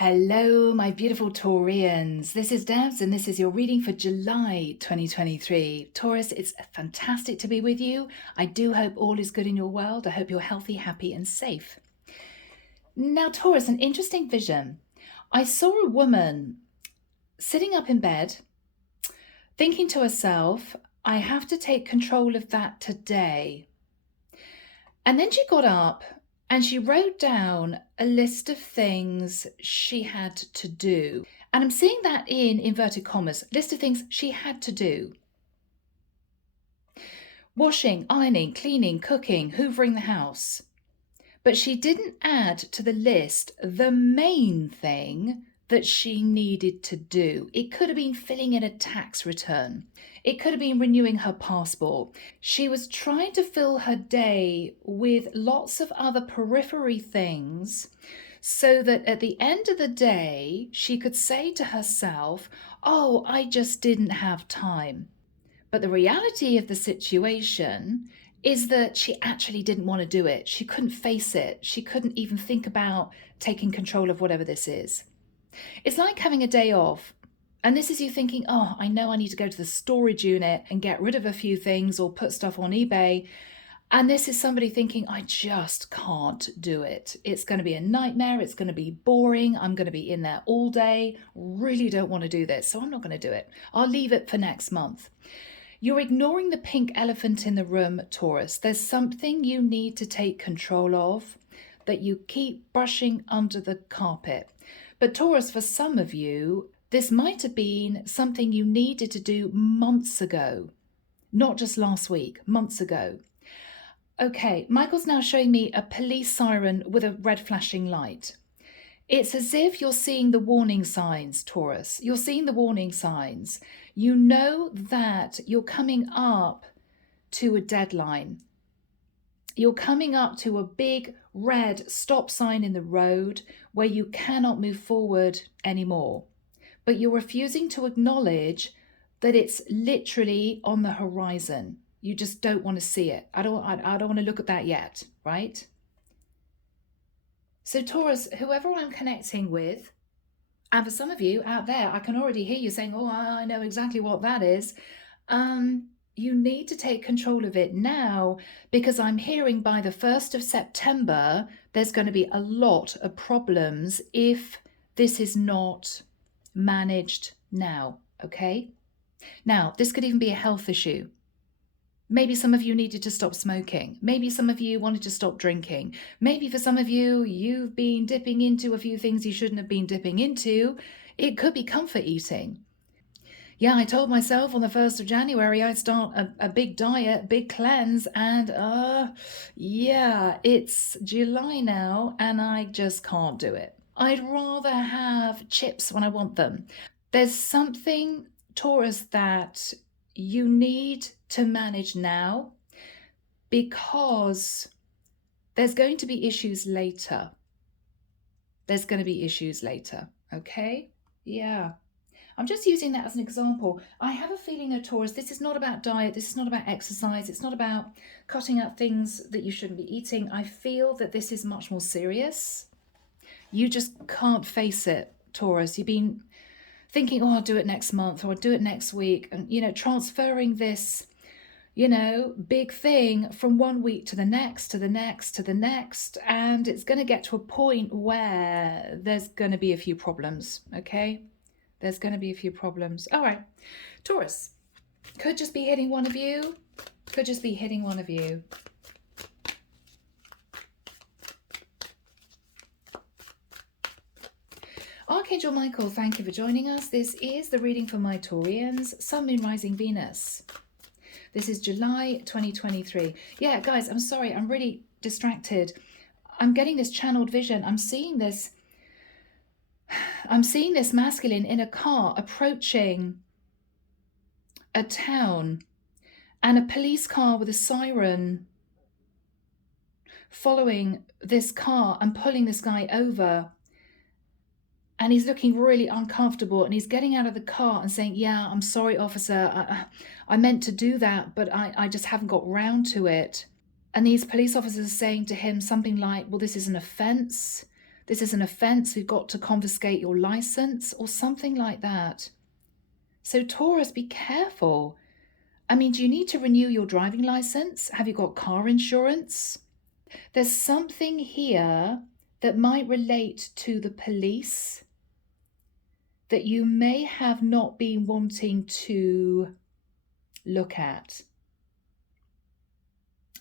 Hello, my beautiful Taurians. This is Debs, and this is your reading for July 2023. Taurus, it's fantastic to be with you. I do hope all is good in your world. I hope you're healthy, happy, and safe. Now, Taurus, an interesting vision. I saw a woman sitting up in bed, thinking to herself, I have to take control of that today. And then she got up and she wrote down a list of things she had to do. And I'm seeing that in inverted commas, list of things she had to do. Washing, ironing, cleaning, cooking, hoovering the house. But she didn't add to the list the main thing that she needed to do. It could have been filling in a tax return. It could have been renewing her passport. She was trying to fill her day with lots of other periphery things so that at the end of the day, she could say to herself, oh, I just didn't have time. But the reality of the situation is that she actually didn't want to do it. She couldn't face it. She couldn't even think about taking control of whatever this is. It's like having a day off. And this is you thinking, oh, I know I need to go to the storage unit and get rid of a few things or put stuff on eBay. And this is somebody thinking, I just can't do it. It's going to be a nightmare. It's going to be boring. I'm going to be in there all day. Really don't want to do this. So I'm not going to do it. I'll leave it for next month. You're ignoring the pink elephant in the room, Taurus. There's something you need to take control of that you keep brushing under the carpet. But Taurus, for some of you, this might have been something you needed to do months ago, not just last week, months ago. Okay, Michael's now showing me a police siren with a red flashing light. It's as if you're seeing the warning signs, Taurus. You're seeing the warning signs. You know that you're coming up to a deadline. You're coming up to a big red stop sign in the road where you cannot move forward anymore. But you're refusing to acknowledge that it's literally on the horizon. You just don't want to see it. I don't want to look at that yet, right? So Taurus, whoever I'm connecting with, and for some of you out there, I can already hear you saying, oh, I know exactly what that is. You need to take control of it now, because I'm hearing by the 1st of September, there's going to be a lot of problems if this is not managed now, okay? Now, this could even be a health issue. Maybe some of you needed to stop smoking. Maybe some of you wanted to stop drinking. Maybe for some of you, you've been dipping into a few things you shouldn't have been dipping into. It could be comfort eating. Yeah, I told myself on the 1st of January I'd start a big diet, big cleanse, and yeah, it's July now and I just can't do it. I'd rather have chips when I want them. There's something, Taurus, that you need to manage now because there's going to be issues later. There's going to be issues later, okay? Yeah. I'm just using that as an example. I have a feeling though, Taurus, this is not about diet, this is not about exercise, it's not about cutting out things that you shouldn't be eating. I feel that this is much more serious. You just can't face it, Taurus. You've been thinking, oh, I'll do it next month or I'll do it next week. And, transferring this, big thing from one week to the next, to the next, to the next. And it's going to get to a point where there's going to be a few problems, okay? There's going to be a few problems. All right, Taurus, could just be hitting one of you. Could just be hitting one of you. Archangel Michael, thank you for joining us. This is the reading for my Taurians, Sun, Moon, Rising, Venus. This is July 2023. Yeah, guys, I'm sorry. I'm really distracted. I'm getting this channeled vision. I'm seeing this masculine in a car approaching a town and a police car with a siren following this car and pulling this guy over. And he's looking really uncomfortable and he's getting out of the car and saying, yeah, I'm sorry, officer. I meant to do that, but I just haven't got round to it. And these police officers are saying to him something like, well, this is an offense. This is an offence. We've got to confiscate your license or something like that. So Taurus, be careful. I mean, do you need to renew your driving license? Have you got car insurance? There's something here that might relate to the police that you may have not been wanting to look at.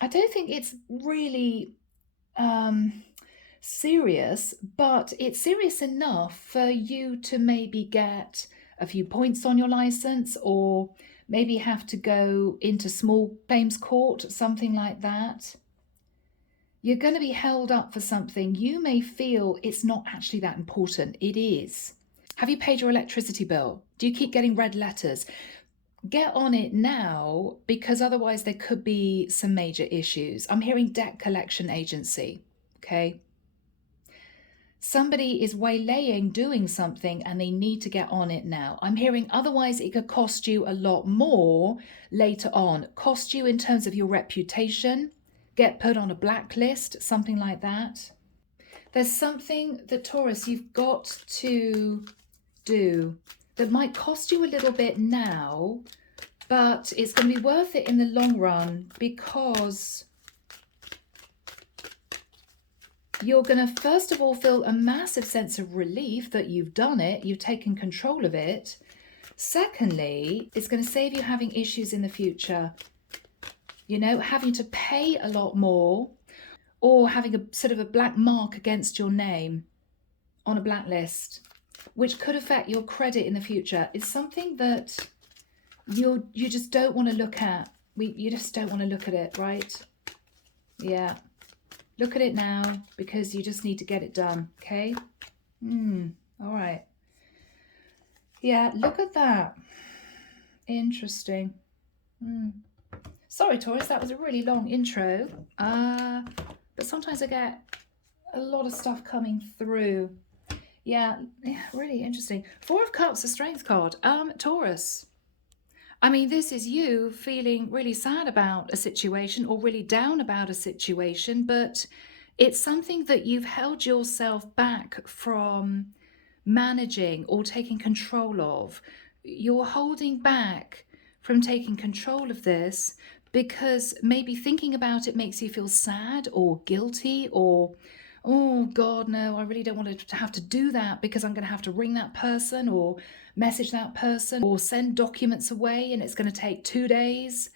I don't think it's really serious, but it's serious enough for you to maybe get a few points on your license, or maybe have to go into small claims court, something like that. You're going to be held up for something. You may feel it's not actually that important. It is. Have you paid your electricity bill? Do you keep getting red letters? Get on it now, because otherwise there could be some major issues. I'm hearing debt collection agency, okay? Somebody is waylaying, doing something, and they need to get on it now. I'm hearing otherwise it could cost you a lot more later on. Cost you in terms of your reputation, get put on a blacklist, something like that. There's something that, Taurus, you've got to do that might cost you a little bit now, but it's going to be worth it in the long run, because you're going to, first of all, feel a massive sense of relief that you've done it, you've taken control of it. Secondly, it's going to save you having issues in the future, you know, having to pay a lot more, or having a sort of a black mark against your name on a blacklist, which could affect your credit in the future. It's something that you just don't want to look at. You just don't want to look at it, right? Yeah. Look at it now, because you just need to get it done, okay? All right. Yeah, look at that. Interesting. Sorry, Taurus, that was a really long intro. But sometimes I get a lot of stuff coming through. Yeah, really interesting. Four of Cups, a Strength card. Taurus. I mean, this is you feeling really sad about a situation, or really down about a situation, but it's something that you've held yourself back from managing or taking control of. You're holding back from taking control of this because maybe thinking about it makes you feel sad or guilty, or, oh God, no, I really don't want to have to do that because I'm going to have to ring that person or message that person or send documents away, and it's going to take 2 days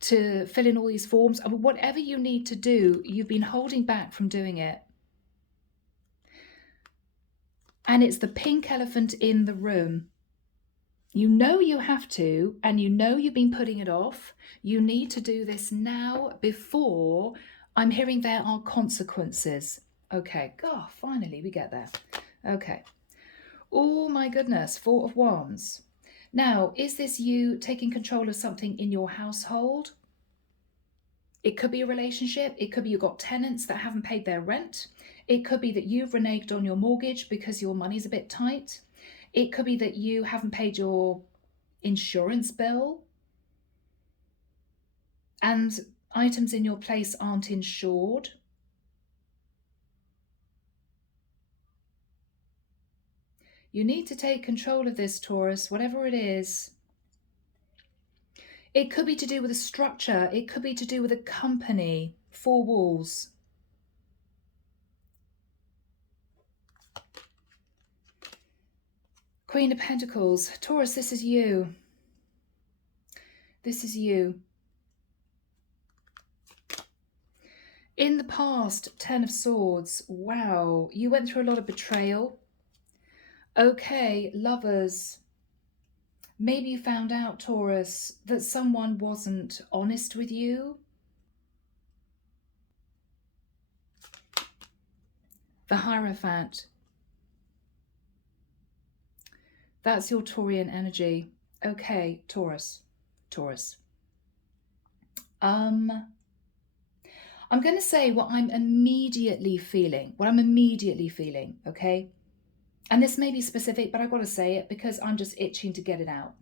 to fill in all these forms. I mean, whatever you need to do, you've been holding back from doing it. And it's the pink elephant in the room. You know you have to, and you know you've been putting it off. You need to do this now before, I'm hearing there are consequences. Okay, God, finally we get there. Okay. Oh my goodness, Four of Wands. Now, is this you taking control of something in your household? It could be a relationship. It could be you've got tenants that haven't paid their rent. It could be that you've reneged on your mortgage because your money's a bit tight. It could be that you haven't paid your insurance bill and items in your place aren't insured. You need to take control of this, Taurus, whatever it is. It could be to do with a structure. It could be to do with a company, four walls. Queen of Pentacles. Taurus, this is you. This is you. In the past, Ten of Swords. Wow, you went through a lot of betrayal. Okay, lovers. Maybe you found out, Taurus, that someone wasn't honest with you. The Hierophant. That's your Taurian energy. Okay, Taurus. Taurus. I'm going to say what I'm immediately feeling. Okay? And this may be specific, but I've got to say it because I'm just itching to get it out.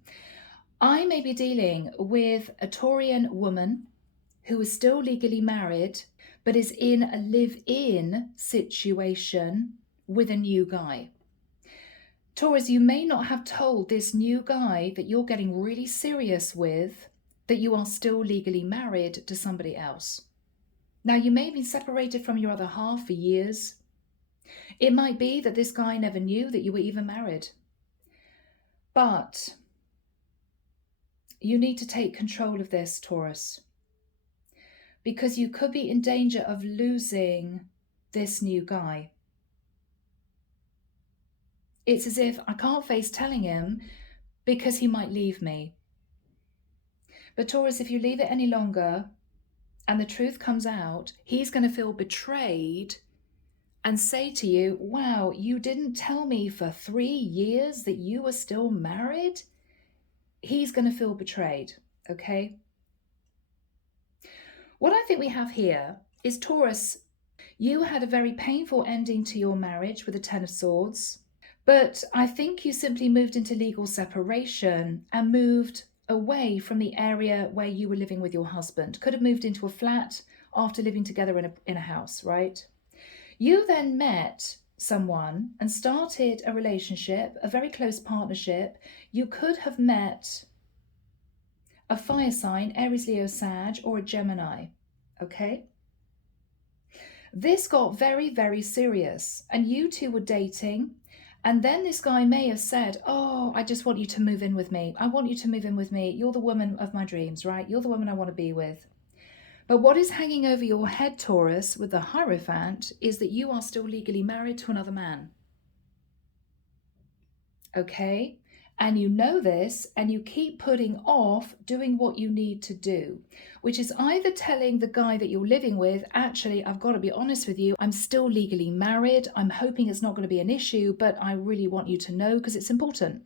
I may be dealing with a Taurian woman who is still legally married, but is in a live-in situation with a new guy. Taurus, you may not have told this new guy that you're getting really serious with that you are still legally married to somebody else. Now, you may have been separated from your other half for years. It might be that this guy never knew that you were even married. But you need to take control of this, Taurus, because you could be in danger of losing this new guy. It's as if I can't face telling him because he might leave me. But Taurus, if you leave it any longer and the truth comes out, he's going to feel betrayed and say to you, wow, you didn't tell me for 3 years that you were still married? He's going to feel betrayed, okay? What I think we have here is, Taurus, you had a very painful ending to your marriage with the Ten of Swords, but I think you simply moved into legal separation and moved away from the area where you were living with your husband. Could have moved into a flat after living together in a house, right? You then met someone and started a relationship, a very close partnership. You could have met a fire sign, Aries, Leo, Sag, or a Gemini, okay? This got very, very serious, and you two were dating, and then this guy may have said, oh, I just want you to move in with me. I want you to move in with me. You're the woman of my dreams, right? You're the woman I want to be with. But what is hanging over your head, Taurus, with the Hierophant, is that you are still legally married to another man. Okay? And you know this, and you keep putting off doing what you need to do, which is either telling the guy that you're living with, actually, I've got to be honest with you, I'm still legally married. I'm hoping it's not going to be an issue, but I really want you to know because it's important.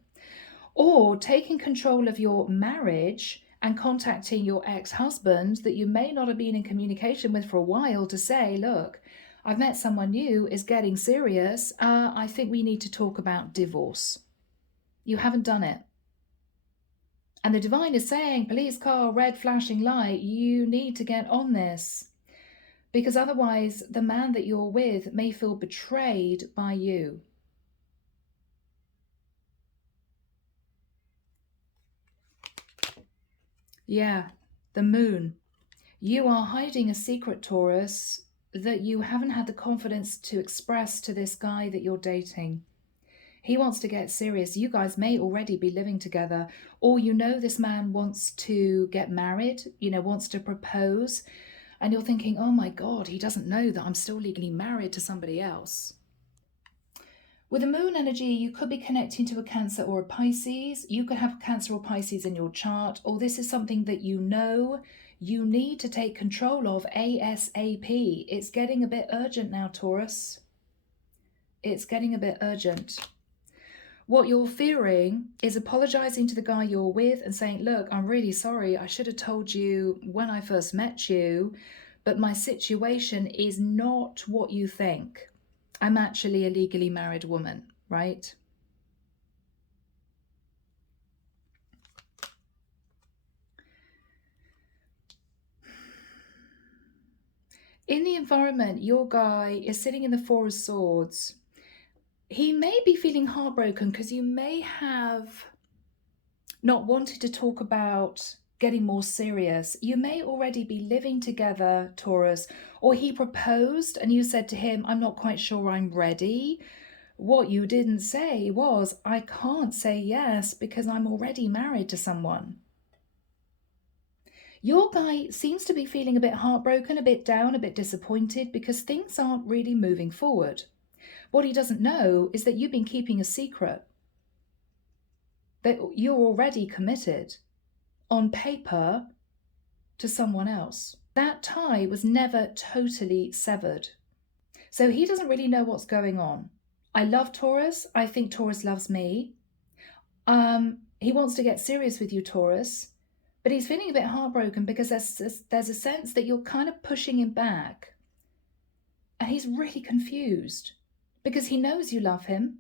Or taking control of your marriage and contacting your ex-husband that you may not have been in communication with for a while to say, look, I've met someone new, is getting serious. I think we need to talk about divorce. You haven't done it. And the divine is saying, police car, red flashing light, you need to get on this. Because otherwise, the man that you're with may feel betrayed by you. Yeah, the moon. You are hiding a secret, Taurus, that you haven't had the confidence to express to this guy that you're dating. He wants to get serious. You guys may already be living together, or you know this man wants to get married, wants to propose, and you're thinking, oh my God, he doesn't know that I'm still legally married to somebody else. With the moon energy, you could be connecting to a Cancer or a Pisces. You could have Cancer or Pisces in your chart, or this is something that you know you need to take control of ASAP. It's getting a bit urgent now, Taurus. It's getting a bit urgent. What you're fearing is apologizing to the guy you're with and saying, look, I'm really sorry. I should have told you when I first met you, but my situation is not what you think. I'm actually a legally married woman, right? In the environment, your guy is sitting in the Four of Swords. He may be feeling heartbroken because you may have not wanted to talk about getting more serious. You may already be living together, Taurus, or he proposed and you said to him, I'm not quite sure I'm ready. What you didn't say was, I can't say yes because I'm already married to someone. Your guy seems to be feeling a bit heartbroken, a bit down, a bit disappointed because things aren't really moving forward. What he doesn't know is that you've been keeping a secret, that you're already committed on paper to someone else. That tie was never totally severed. So he doesn't really know what's going on. I love Taurus. I think Taurus loves me. He wants to get serious with you, Taurus, but he's feeling a bit heartbroken because there's a sense that you're kind of pushing him back. And he's really confused because he knows you love him.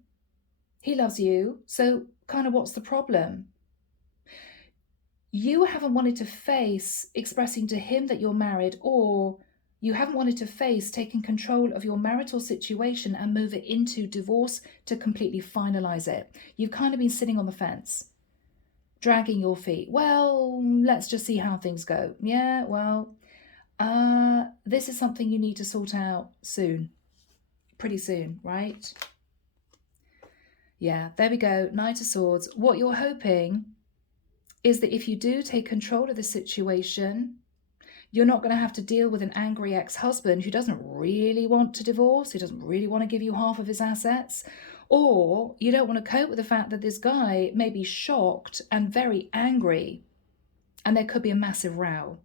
He loves you. So kind of what's the problem? You haven't wanted to face expressing to him that you're married, or You haven't wanted to face taking control of your marital situation and move it into divorce to completely finalize it. You've kind of been sitting on the fence, dragging your feet. Well, let's just see how things go. Yeah, well, this is something you need to sort out soon. Pretty soon, right? Yeah, there we go. Knight of Swords. What you're hoping is that if you do take control of the situation, you're not going to have to deal with an angry ex-husband who doesn't really want to divorce, who doesn't really want to give you half of his assets, or you don't want to cope with the fact that this guy may be shocked and very angry, and there could be a massive row.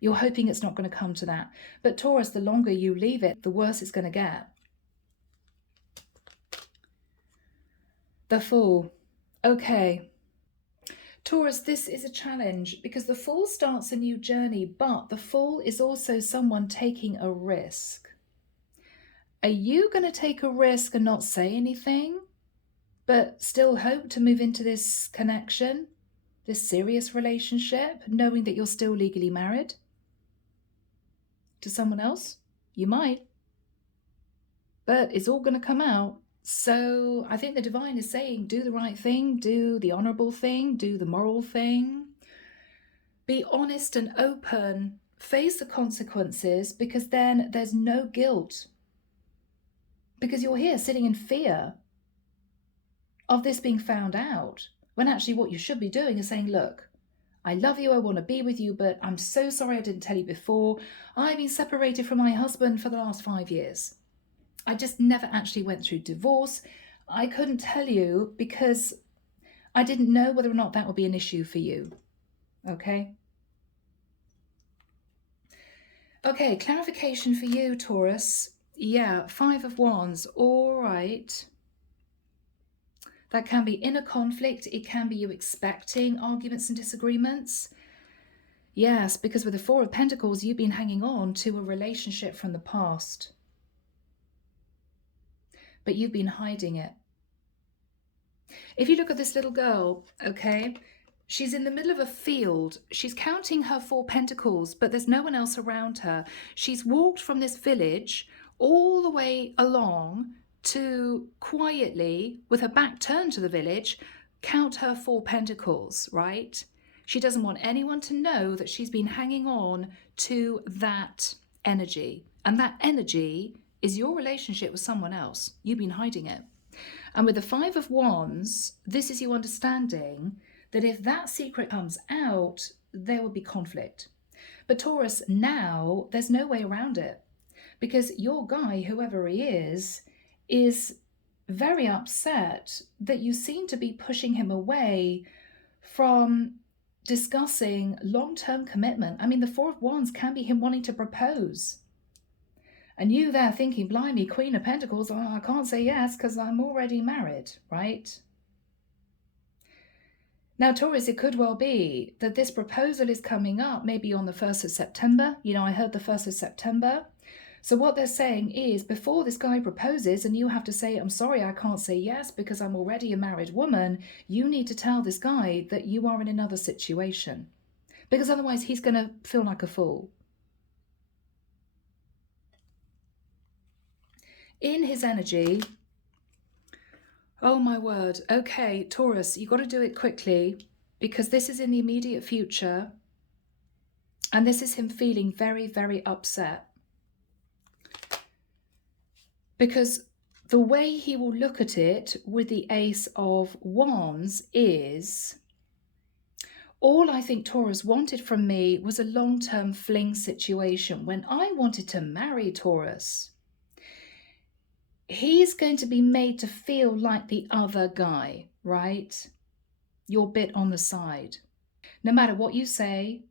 You're hoping it's not going to come to that. But Taurus, the longer you leave it, the worse it's going to get. The Fool. Okay. Taurus, this is a challenge because the Fool starts a new journey, but the Fool is also someone taking a risk. Are you going to take a risk and not say anything, but still hope to move into this connection, this serious relationship, knowing that you're still legally married to someone else? You might, but it's all going to come out. So I think the divine is saying, do the right thing, do the honorable thing, do the moral thing. Be honest and open, face the consequences, because then there's no guilt. Because you're here sitting in fear of this being found out, when actually what you should be doing is saying, look, I love you, I want to be with you, but I'm so sorry I didn't tell you before. I've been separated from my husband for the last 5 years. I just never actually went through divorce. I couldn't tell you because I didn't know whether or not that would be an issue for you. Okay? Okay, clarification for you, Taurus. Yeah, 5 of Wands. All right. That can be inner conflict. It can be you expecting arguments and disagreements. Yes, because with the 4 of Pentacles, you've been hanging on to a relationship from the past. But you've been hiding it. If you look at this little girl, okay, she's in the middle of a field. She's counting her 4 pentacles, but there's no one else around her. She's walked from this village all the way along to quietly, with her back turned to the village, count her 4 pentacles, right? She doesn't want anyone to know that she's been hanging on to that energy. And that energy is your relationship with someone else. You've been hiding it. And with the 5 of Wands, this is you understanding that if that secret comes out, there will be conflict. But Taurus, now there's no way around it, because your guy, whoever he is very upset that you seem to be pushing him away from discussing long-term commitment. I mean, the 4 of Wands can be him wanting to propose. And you there thinking, blimey, Queen of Pentacles, oh, I can't say yes because I'm already married, right? Now, Taurus, it could well be that this proposal is coming up maybe on the 1st of September. You know, I heard the 1st of September. So what they're saying is before this guy proposes and you have to say, I'm sorry, I can't say yes because I'm already a married woman, you need to tell this guy that you are in another situation. Because otherwise he's going to feel like a fool. In his energy, oh my word, okay, Taurus, you've got to do it quickly because this is in the immediate future and this is him feeling very, very upset. Because the way he will look at it with the Ace of Wands is, all I think Taurus wanted from me was a long-term fling situation. When I wanted to marry Taurus, he's going to be made to feel like the other guy, right? Your bit on the side. No matter what you say,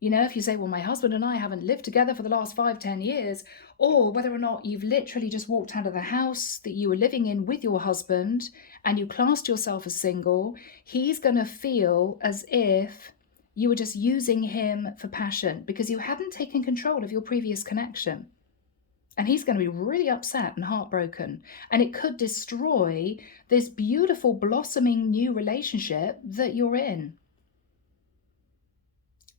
you know, if you say, well, my husband and I haven't lived together for the last 5-10 years, or whether or not you've literally just walked out of the house that you were living in with your husband and you classed yourself as single, he's going to feel as if you were just using him for passion because you hadn't taken control of your previous connection. And he's going to be really upset and heartbroken. And it could destroy this beautiful, blossoming new relationship that you're in.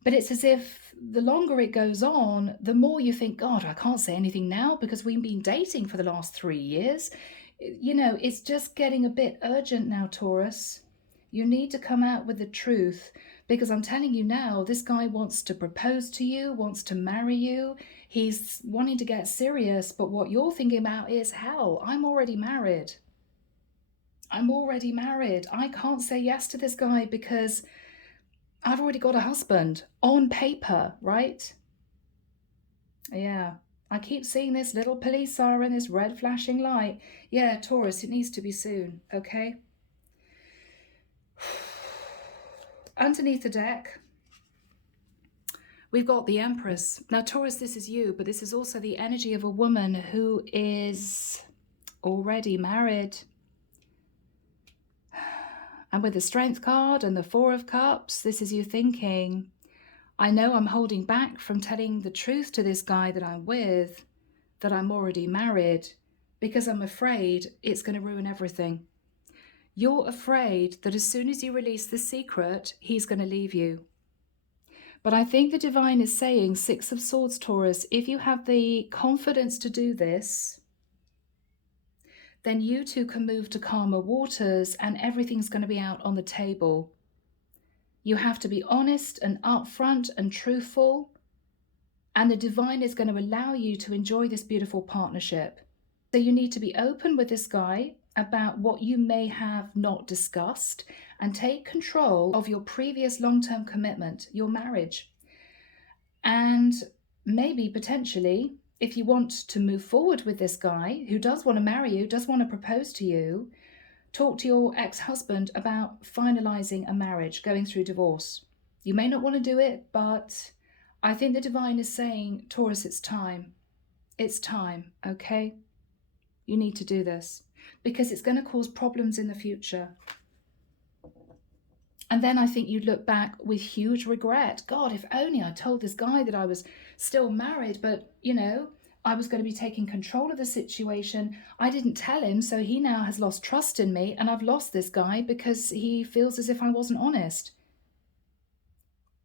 But it's as if the longer it goes on, the more you think, God, I can't say anything now because we've been dating for the last 3 years. You know, it's just getting a bit urgent now, Taurus. You need to come out with the truth, because I'm telling you now, this guy wants to propose to you, wants to marry you. He's wanting to get serious, but what you're thinking about is, hell, I'm already married. I'm already married. I can't say yes to this guy because I've already got a husband on paper, right? Yeah. I keep seeing this little police siren, this red flashing light. Yeah, Taurus, it needs to be soon, okay? Underneath the deck, we've got the Empress. Now, Taurus, this is you, but this is also the energy of a woman who is already married. And with the Strength card and the Four of Cups, this is you thinking, I know I'm holding back from telling the truth to this guy that I'm with, that I'm already married, because I'm afraid it's going to ruin everything. You're afraid that as soon as you release the secret, he's going to leave you. But I think the divine is saying, Six of Swords, Taurus, if you have the confidence to do this, then you two can move to calmer waters and everything's going to be out on the table. You have to be honest and upfront and truthful, and the divine is going to allow you to enjoy this beautiful partnership. So you need to be open with this guy about what you may have not discussed and take control of your previous long-term commitment, your marriage. And maybe potentially, if you want to move forward with this guy who does want to marry you, does want to propose to you, talk to your ex-husband about finalizing a marriage, going through divorce. You may not want to do it, but I think the divine is saying, Taurus, it's time. It's time, okay? You need to do this because it's going to cause problems in the future. And then I think you'd look back with huge regret. God, if only I told this guy that I was still married, but, you know, I was going to be taking control of the situation. I didn't tell him, so he now has lost trust in me, and I've lost this guy because he feels as if I wasn't honest.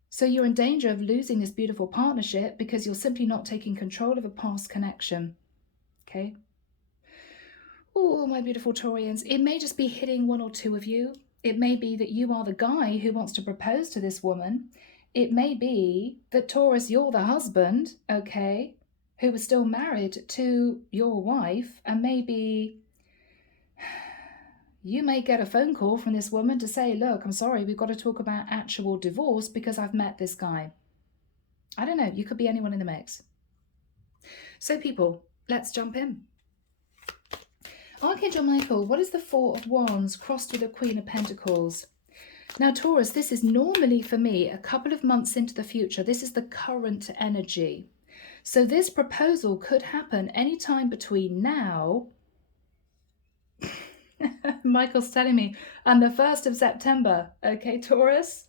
So you're in danger of losing this beautiful partnership because you're simply not taking control of a past connection, okay? Oh, my beautiful Taurians, it may just be hitting one or two of you. It may be that you are the guy who wants to propose to this woman. It may be that, Taurus, you're the husband, okay, who was still married to your wife, and maybe you may get a phone call from this woman to say, look, I'm sorry, we've got to talk about actual divorce because I've met this guy. I don't know, you could be anyone in the mix. So people, let's jump in. Archangel Michael, what is the Four of Wands crossed with the Queen of Pentacles? Now, Taurus, this is normally for me a couple of months into the future. This is the current energy. So this proposal could happen anytime between now, Michael's telling me, and the 1st of September. Okay, Taurus?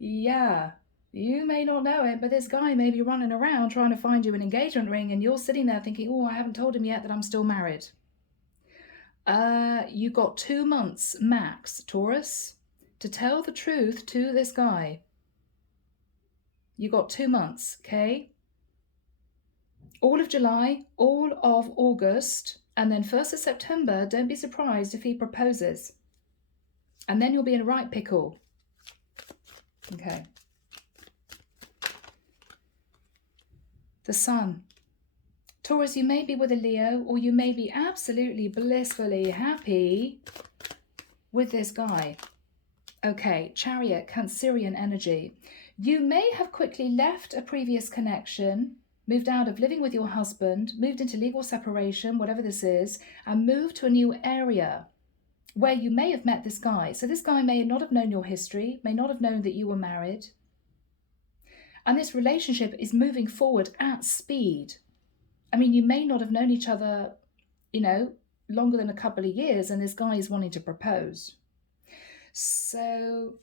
Yeah, you may not know it, but this guy may be running around trying to find you an engagement ring, and you're sitting there thinking, oh, I haven't told him yet that I'm still married. You got 2 months max, Taurus, to tell the truth to this guy. You got 2 months, okay? All of July, all of August, and then 1st of September, don't be surprised if he proposes. And then you'll be in a right pickle. Okay. The Sun. Taurus, you may be with a Leo, or you may be absolutely blissfully happy with this guy. Okay, Chariot, Cancerian energy. You may have quickly left a previous connection, moved out of living with your husband, moved into legal separation, whatever this is, and moved to a new area where you may have met this guy. So this guy may not have known your history, may not have known that you were married. And this relationship is moving forward at speed. I mean, you may not have known each other, you know, longer than a couple of years, and this guy is wanting to propose. So,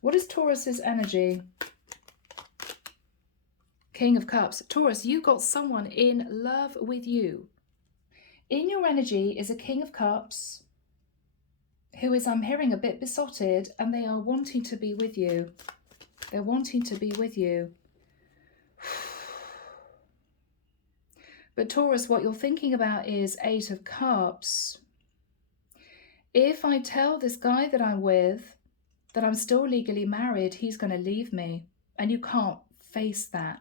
what is Taurus's energy? King of Cups. Taurus, you got someone in love with you. In your energy is a King of Cups, who is, I'm hearing, a bit besotted, and they are wanting to be with you. They're wanting to be with you. But Taurus, what you're thinking about is 8 of Cups. If I tell this guy that I'm with that I'm still legally married, he's going to leave me. And you can't face that.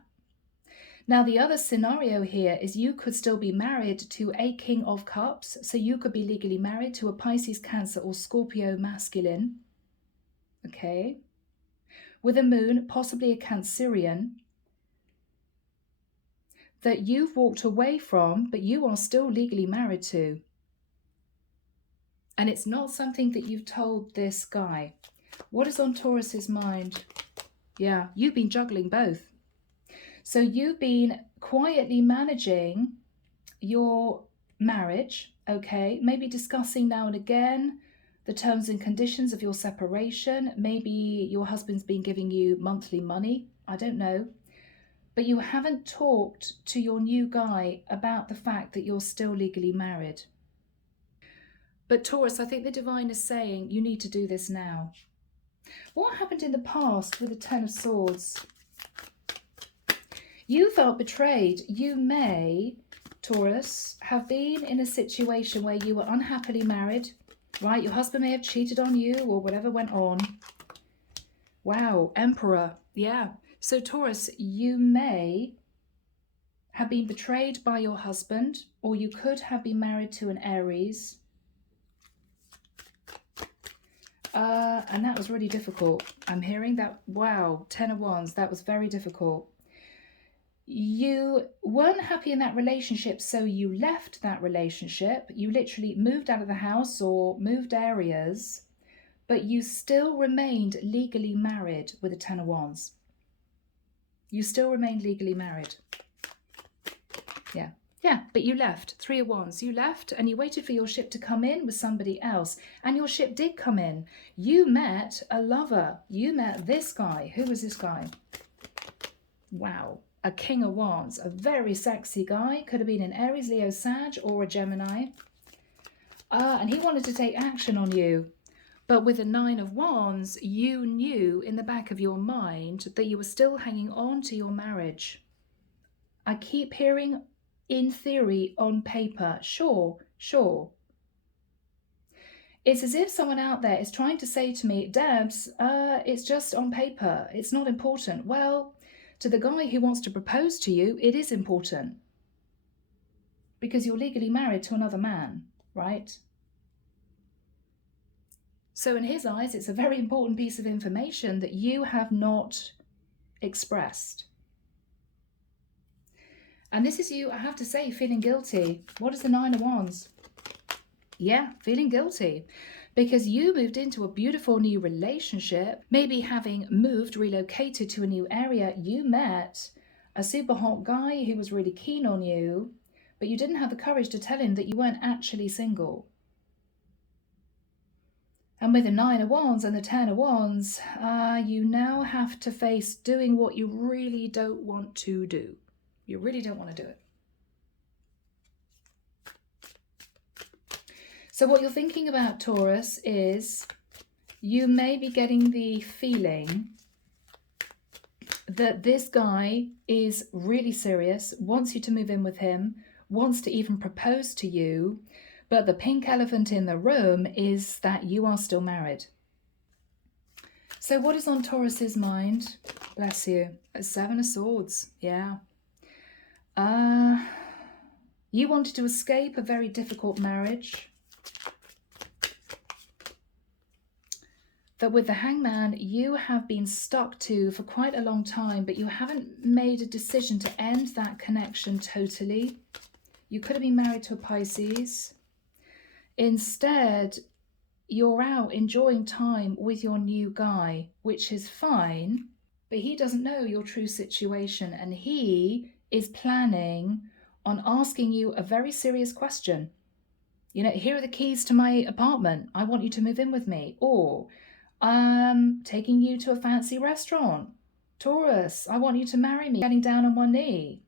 Now, the other scenario here is you could still be married to a King of Cups. So you could be legally married to a Pisces, Cancer, or Scorpio masculine. Okay. With a moon, possibly a Cancerian, that you've walked away from, but you are still legally married to. And it's not something that you've told this guy. What is on Taurus's mind? Yeah, you've been juggling both. So you've been quietly managing your marriage, okay? Maybe discussing now and again the terms and conditions of your separation. Maybe your husband's been giving you monthly money. I don't know. But you haven't talked to your new guy about the fact that you're still legally married. But Taurus, I think the divine is saying you need to do this now. What happened in the past with the 10 of Swords? You felt betrayed. You may, Taurus, have been in a situation where you were unhappily married, right? Your husband may have cheated on you or whatever went on. Wow, Emperor. Yeah. So Taurus, you may have been betrayed by your husband, or you could have been married to an Aries. And that was really difficult. I'm hearing that. Wow, 10 of Wands. That was very difficult. You weren't happy in that relationship, so you left that relationship. You literally moved out of the house or moved areas, but you still remained legally married with a 10 of Wands. You still remained legally married. Yeah. Yeah, but you left. 3 of Wands. You left and you waited for your ship to come in with somebody else. And your ship did come in. You met a lover. You met this guy. Who was this guy? Wow. A King of Wands. A very sexy guy. Could have been an Aries, Leo, Sag, or a Gemini. And he wanted to take action on you. But with the 9 of Wands, you knew in the back of your mind that you were still hanging on to your marriage. I keep hearing in theory, on paper. Sure, sure. It's as if someone out there is trying to say to me, Debs, it's just on paper. It's not important. Well, to the guy who wants to propose to you, it is important. Because you're legally married to another man, right? So in his eyes, it's a very important piece of information that you have not expressed. And this is you, I have to say, feeling guilty. What is the 9 of Wands? Yeah, feeling guilty. Because you moved into a beautiful new relationship. Maybe having moved, relocated to a new area, you met a super hot guy who was really keen on you, but you didn't have the courage to tell him that you weren't actually single. And with the 9 of Wands and the 10 of Wands, you now have to face doing what you really don't want to do. You really don't want to do it. So what you're thinking about, Taurus, is you may be getting the feeling that this guy is really serious, wants you to move in with him, wants to even propose to you, but the pink elephant in the room is that you are still married. So what is on Taurus's mind? Bless you. 7 of Swords. Yeah. You wanted to escape a very difficult marriage. That with the Hangman, you have been stuck to for quite a long time, but you haven't made a decision to end that connection totally. You could have been married to a Pisces. Instead, you're out enjoying time with your new guy, which is fine, but he doesn't know your true situation, and he is planning on asking you a very serious question. You know, here are the keys to my apartment. I want you to move in with me. Or taking you to a fancy restaurant. Taurus, I want you to marry me. Getting down on one knee.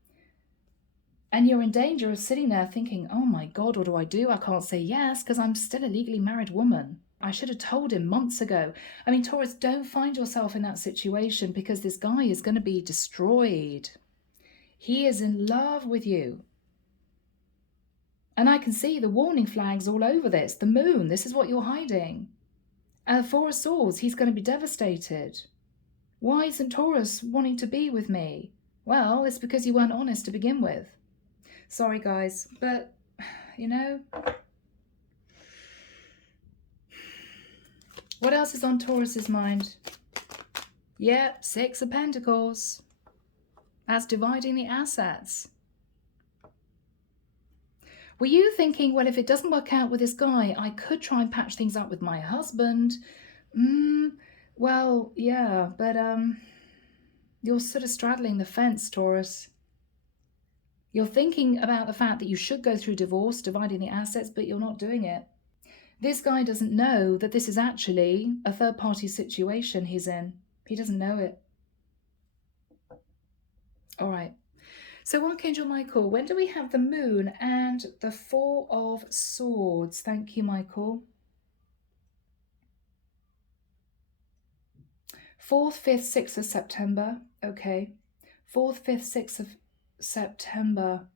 And you're in danger of sitting there thinking, oh my God, what do? I can't say yes because I'm still a legally married woman. I should have told him months ago. I mean, Taurus, don't find yourself in that situation because this guy is going to be destroyed. He is in love with you. And I can see the warning flags all over this. The moon, this is what you're hiding. And the Four of Swords, he's going to be devastated. Why isn't Taurus wanting to be with me? Well, it's because you weren't honest to begin with. Sorry, guys, but, you know. What else is on Taurus's mind? Yeah, Six of Pentacles. That's dividing the assets. Were you thinking, well, if it doesn't work out with this guy, I could try and patch things up with my husband? Well, yeah, but you're sort of straddling the fence, Taurus. You're thinking about the fact that you should go through divorce, dividing the assets, but you're not doing it. This guy doesn't know that this is actually a third-party situation he's in. He doesn't know it. All right. So Archangel Michael, when do we have the moon and the Four of Swords? Thank you, Michael. 4th, 5th, 6th of September. Okay. 4th, 5th, 6th of September.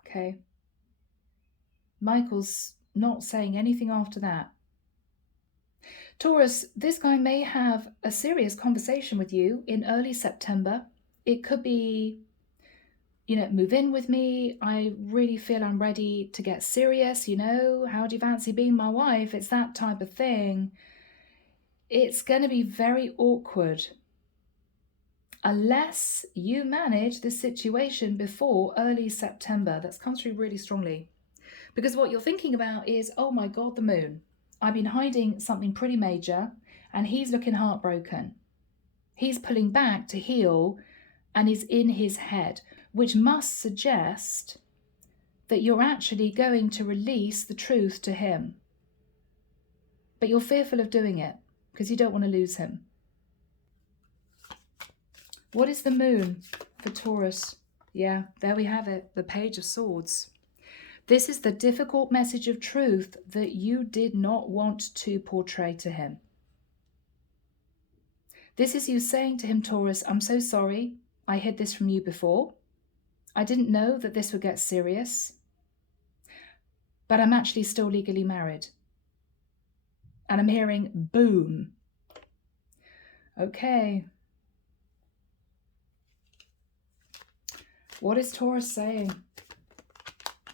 Okay. Michael's not saying anything after that. Taurus, this guy may have a serious conversation with you in early September. It could be, you know, move in with me. I really feel I'm ready to get serious. You know, how do you fancy being my wife? It's that type of thing. It's going to be very awkward unless you manage the situation before early September. That's come through really strongly. Because what you're thinking about is, oh my God, the moon. I've been hiding something pretty major and he's looking heartbroken. He's pulling back to heal and is in his head, which must suggest that you're actually going to release the truth to him. But you're fearful of doing it because you don't want to lose him. What is the moon for Taurus? Yeah, there we have it, the Page of Swords. This is the difficult message of truth that you did not want to portray to him. This is you saying to him, Taurus, I'm so sorry. I hid this from you before. I didn't know that this would get serious. But I'm actually still legally married. And I'm hearing boom. Okay. What is Taurus saying?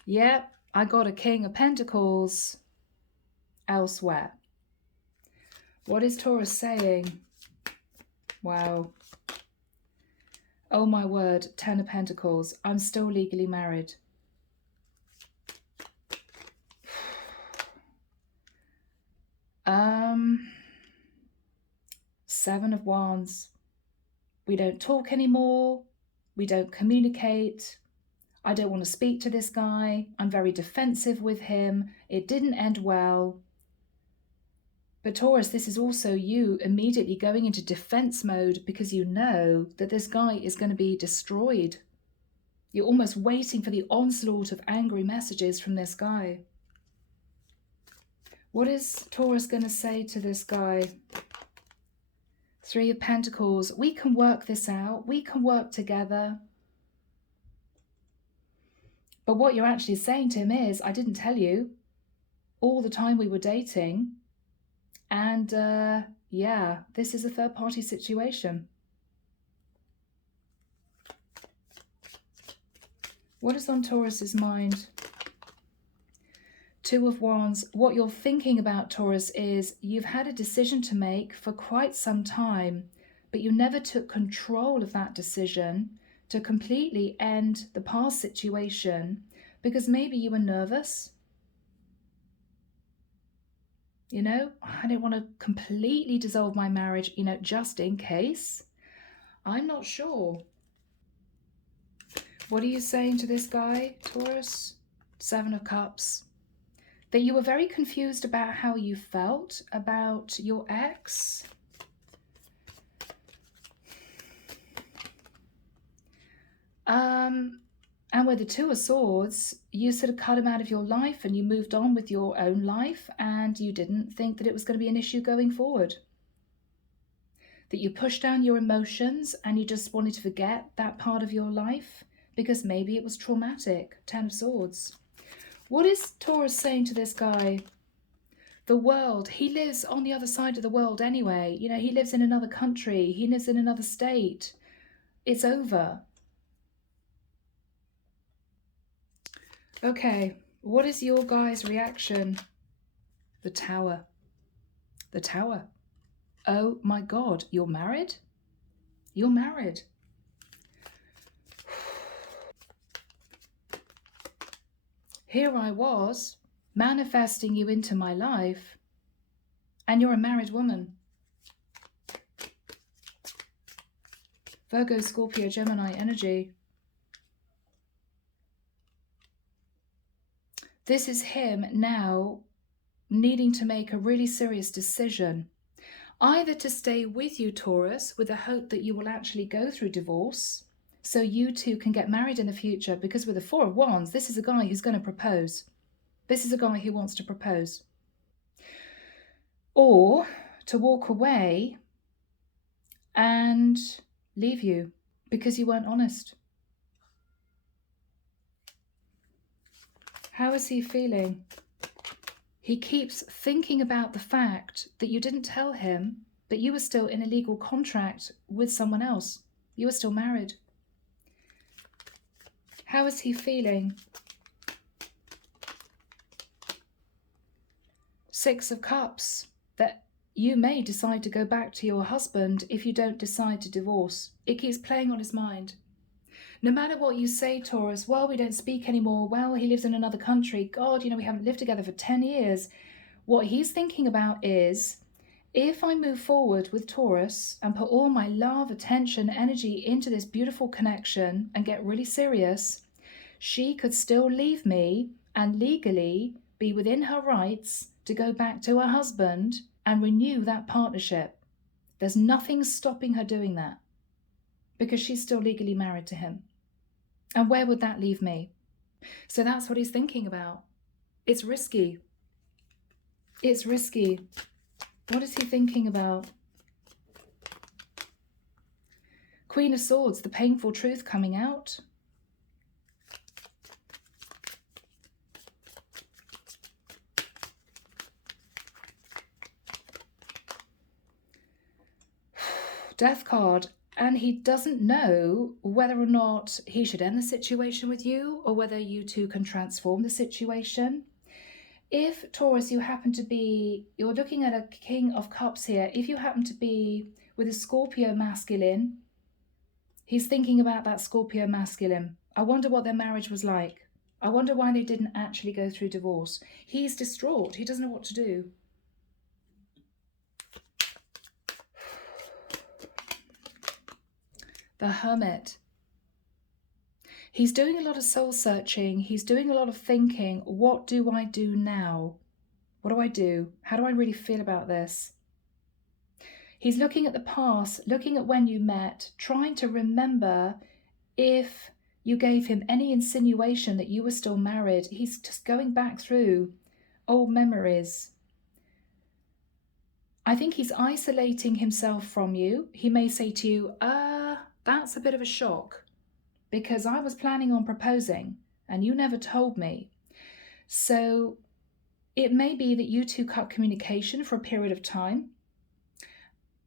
Yep, I got a King of Pentacles elsewhere. What is Taurus saying? Wow. Oh my word, 10 of Pentacles. I'm still legally married. Seven of Wands. We don't talk anymore. We don't communicate. I don't want to speak to this guy. I'm very defensive with him. It didn't end well. But Taurus, this is also you immediately going into defense mode because you know that this guy is going to be destroyed. You're almost waiting for the onslaught of angry messages from this guy. What is Taurus going to say to this guy? Three of Pentacles. We can work this out. We can work together. But what you're actually saying to him is, I didn't tell you all the time we were dating. And yeah, this is a third-party situation. What is on Taurus's mind? Two of Wands. What you're thinking about, Taurus, is you've had a decision to make for quite some time, but you never took control of that decision to completely end the past situation because maybe you were nervous. You know, I don't want to completely dissolve my marriage, you know, just in case. I'm not sure. What are you saying to this guy, Taurus? Seven of Cups. That you were very confused about how you felt about your ex. And with the Two of Swords, you sort of cut him out of your life and you moved on with your own life, and you didn't think that it was going to be an issue going forward. That you pushed down your emotions and you just wanted to forget that part of your life because maybe it was traumatic. Ten of Swords. What is Taurus saying to this guy? The world. He lives on the other side of the world anyway. You know, he lives in another country. He lives in another state. It's over. Okay, what is your guy's reaction? The Tower. The Tower. Oh my God, you're married? You're married. Here I was, manifesting you into my life, and you're a married woman. Virgo, Scorpio, Gemini energy. This is him now needing to make a really serious decision. Either to stay with you, Taurus, with the hope that you will actually go through divorce, so you two can get married in the future, because with the Four of Wands, this is a guy who's going to propose. This is a guy who wants to propose. Or to walk away and leave you because you weren't honest. How is he feeling? He keeps thinking about the fact that you didn't tell him that you were still in a legal contract with someone else. You were still married. How is he feeling? Six of Cups. That you may decide to go back to your husband if you don't decide to divorce. It keeps playing on his mind. No matter what you say, Taurus, well, we don't speak anymore. Well, he lives in another country. God, you know, we haven't lived together for 10 years. What he's thinking about is, if I move forward with Taurus and put all my love, attention, energy into this beautiful connection and get really serious, she could still leave me and legally be within her rights to go back to her husband and renew that partnership. There's nothing stopping her doing that because she's still legally married to him. And where would that leave me? So that's what he's thinking about. It's risky. It's risky. What is he thinking about? Queen of Swords, the painful truth coming out. Death card. And he doesn't know whether or not he should end the situation with you or whether you two can transform the situation. If, Taurus, you happen to be, you're looking at a King of Cups here, if you happen to be with a Scorpio masculine, he's thinking about that Scorpio masculine. I wonder what their marriage was like. I wonder why they didn't actually go through divorce. He's distraught. He doesn't know what to do. The Hermit. He's doing a lot of soul searching. He's doing a lot of thinking. What do I do now? What do I do? How do I really feel about this? He's looking at the past, looking at when you met, trying to remember if you gave him any insinuation that you were still married. He's just going back through old memories. I think he's isolating himself from you. He may say to you, that's a bit of a shock because I was planning on proposing and you never told me. So it may be that you two cut communication for a period of time.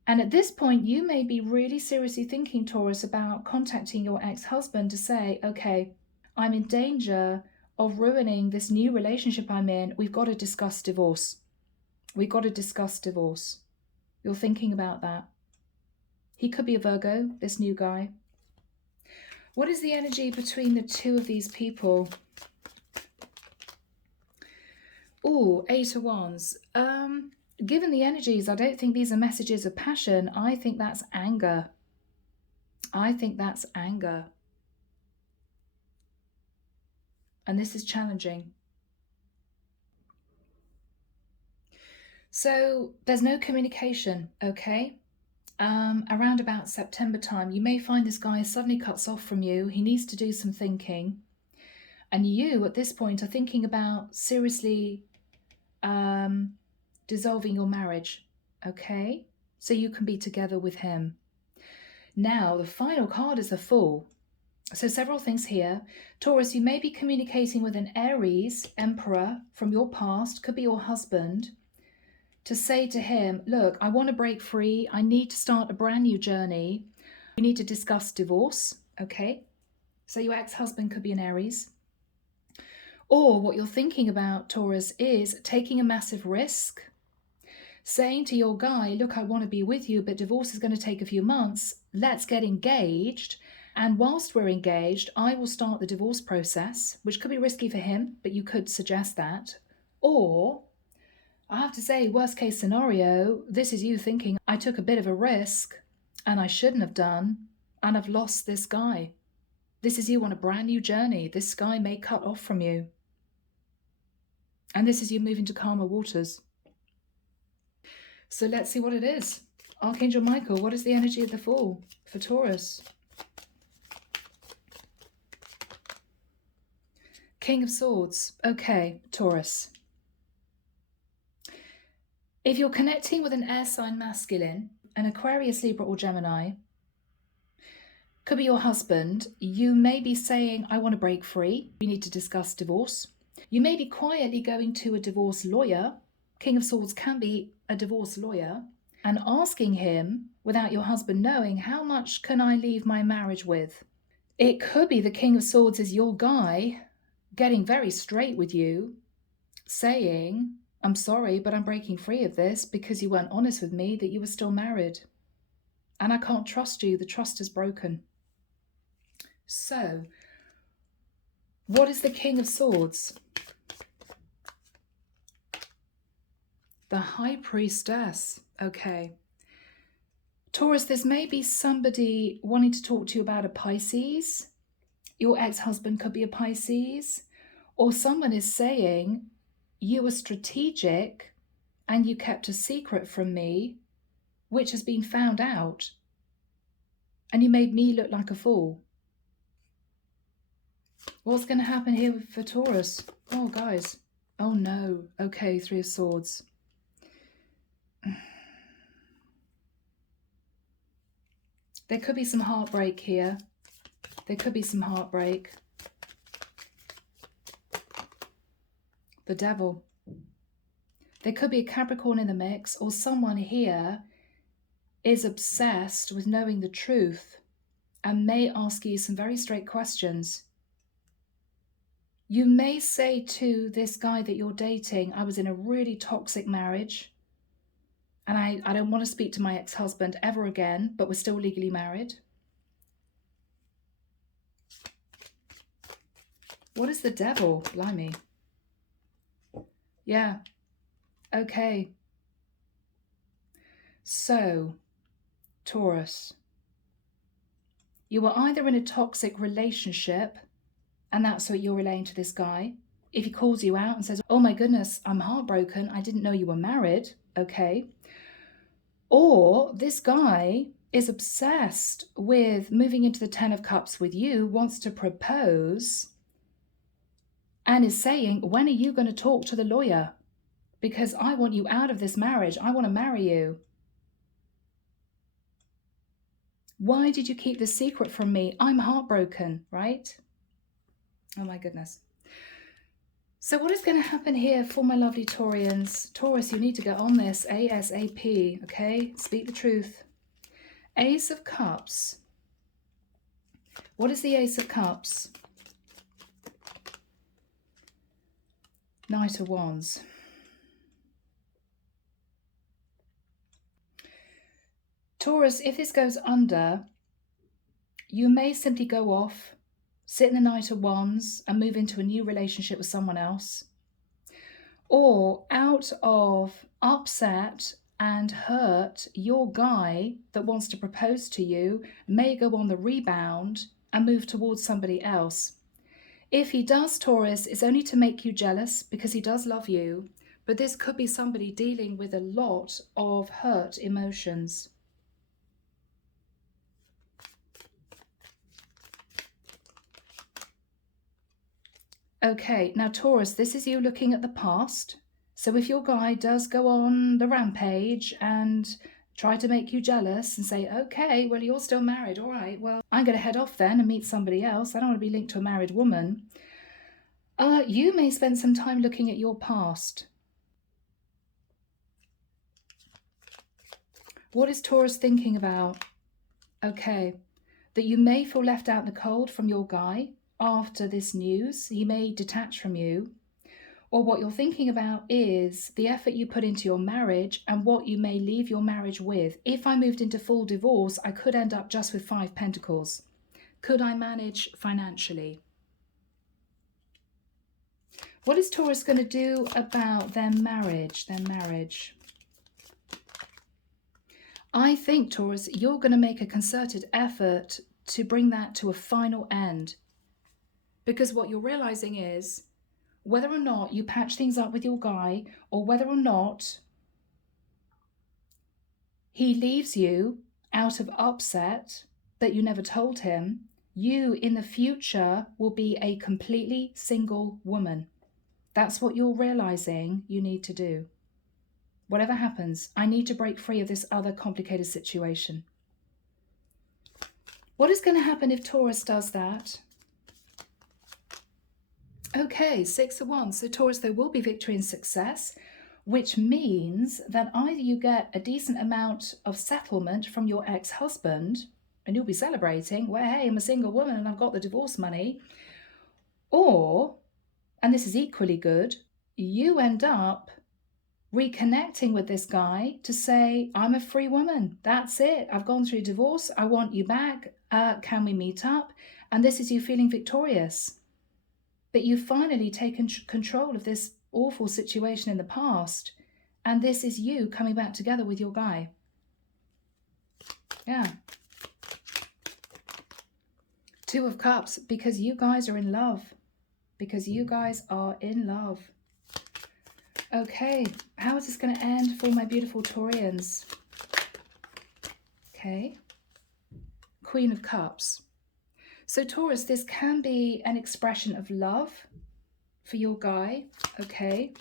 And at this point, you may be really seriously thinking, Taurus, about contacting your ex-husband to say, okay, I'm in danger of ruining this new relationship I'm in. We've got to discuss divorce. We've got to discuss divorce. You're thinking about that. He could be a Virgo, this new guy. What is the energy between the two of these people? Oh, Eight of Wands. Given the energies, I don't think these are messages of passion. I think that's anger. I think that's anger. And this is challenging. So there's no communication, okay? Around about September time, you may find this guy suddenly cuts off from you. He needs to do some thinking. And you, at this point, are thinking about seriously dissolving your marriage, okay? So you can be together with him. Now, the final card is the Fool. So several things here. Taurus, you may be communicating with an Aries emperor from your past, could be your husband, to say to him, look, I want to break free. I need to start a brand new journey. We need to discuss divorce, okay? So your ex-husband could be an Aries. Or what you're thinking about, Taurus, is taking a massive risk, saying to your guy, look, I want to be with you, but divorce is going to take a few months. Let's get engaged. And whilst we're engaged, I will start the divorce process, which could be risky for him, but you could suggest that. Or, I have to say, worst case scenario, this is you thinking, I took a bit of a risk and I shouldn't have done, and I've lost this guy. This is you on a brand new journey. This guy may cut off from you. And this is you moving to calmer waters. So let's see what it is. Archangel Michael, what is the energy of the Fool for Taurus? King of Swords. Okay, Taurus. If you're connecting with an air sign masculine, an Aquarius, Libra, or Gemini, could be your husband, you may be saying, I want to break free. We need to discuss divorce. You may be quietly going to a divorce lawyer. King of Swords can be a divorce lawyer, and asking him, without your husband knowing, how much can I leave my marriage with? It could be the King of Swords is your guy getting very straight with you, saying, I'm sorry, but I'm breaking free of this because you weren't honest with me that you were still married. And I can't trust you. The trust is broken. So, what is the King of Swords? The High Priestess. Okay. Taurus, this may be somebody wanting to talk to you about a Pisces. Your ex-husband could be a Pisces. Or someone is saying, you were strategic and you kept a secret from me, which has been found out. And you made me look like a fool. What's going to happen here for Taurus? Oh, guys. Oh, no. Okay, Three of Swords. There could be some heartbreak here. There could be some heartbreak. The Devil. There could be a Capricorn in the mix, or someone here is obsessed with knowing the truth and may ask you some very straight questions. You may say to this guy that you're dating, I was in a really toxic marriage and I don't want to speak to my ex-husband ever again, but we're still legally married. What is the Devil? Blimey. Yeah. Okay. So, Taurus, you were either in a toxic relationship, and that's what you're relaying to this guy. If he calls you out and says, oh my goodness, I'm heartbroken, I didn't know you were married, okay. Or this guy is obsessed with moving into the Ten of Cups with you, wants to propose, and is saying, when are you going to talk to the lawyer? Because I want you out of this marriage. I want to marry you. Why did you keep this secret from me? I'm heartbroken, right? Oh my goodness. So what is going to happen here for my lovely Taurians? Taurus, you need to get on this ASAP, okay? Speak the truth. Ace of Cups. What is the Ace of Cups? Knight of Wands. Taurus, if this goes under, you may simply go off, sit in the Knight of Wands and move into a new relationship with someone else. Or out of upset and hurt, your guy that wants to propose to you may go on the rebound and move towards somebody else. If he does, Taurus, it's only to make you jealous because he does love you, but this could be somebody dealing with a lot of hurt emotions. Okay, now Taurus, this is you looking at the past. So if your guy does go on the rampage and try to make you jealous and say, okay, well, you're still married. All right, well, I'm going to head off then and meet somebody else. I don't want to be linked to a married woman. You may spend some time looking at your past. What is Taurus thinking about? Okay, that you may feel left out in the cold from your guy after this news. He may detach from you. Or what you're thinking about is the effort you put into your marriage and what you may leave your marriage with. If I moved into full divorce, I could end up just with 5 pentacles. Could I manage financially? What is Taurus going to do about their marriage? I think, Taurus, you're going to make a concerted effort to bring that to a final end. Because what you're realizing is, whether or not you patch things up with your guy, or whether or not he leaves you out of upset that you never told him, you in the future will be a completely single woman. That's what you're realizing you need to do. Whatever happens, I need to break free of this other complicated situation. What is going to happen if Taurus does that? Okay, 6 of Wands. So Taurus, there will be victory and success, which means that either you get a decent amount of settlement from your ex-husband, and you'll be celebrating, well, hey, I'm a single woman and I've got the divorce money. Or, and this is equally good, you end up reconnecting with this guy to say, I'm a free woman. That's it. I've gone through divorce. I want you back. Can we meet up? And this is you feeling victorious. But you've finally taken control of this awful situation in the past. And this is you coming back together with your guy. Yeah. 2 of Cups, because you guys are in love. Because you guys are in love. Okay, how is this going to end for my beautiful Taurians? Okay. Queen of Cups. So Taurus, this can be an expression of love for your guy. Okay.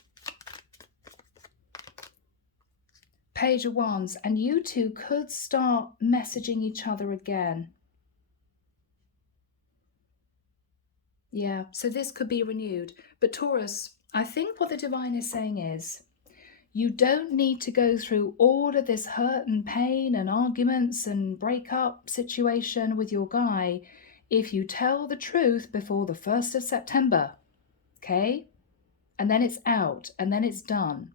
Page of Wands. And you two could start messaging each other again. Yeah, so this could be renewed. But Taurus, I think what the divine is saying is, you don't need to go through all of this hurt and pain and arguments and breakup situation with your guy if you tell the truth before the 1st of September, okay? And then it's out, and then it's done.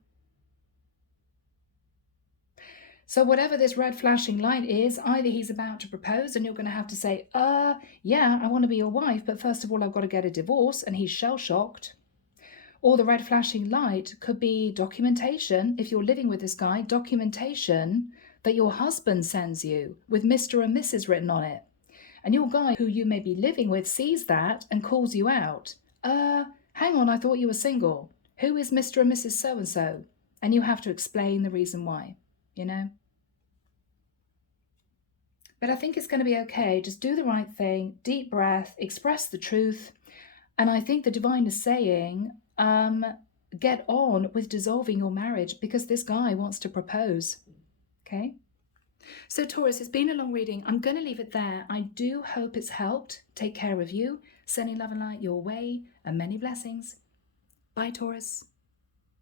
So whatever this red flashing light is, either he's about to propose and you're going to have to say, yeah, I want to be your wife, but first of all, I've got to get a divorce, and he's shell-shocked. Or the red flashing light could be documentation, if you're living with this guy, documentation that your husband sends you with Mr. and Mrs. written on it. And your guy who you may be living with sees that and calls you out. Hang on, I thought you were single. Who is Mr. and Mrs. So-and-so? And you have to explain the reason why, you know? But I think it's going to be okay. Just do the right thing, deep breath, express the truth. And I think the divine is saying, get on with dissolving your marriage because this guy wants to propose. Okay? So Taurus, it's been a long reading. I'm going to leave it there. I do hope it's helped. Take care of you. Sending love and light your way, and many blessings. Bye, Taurus.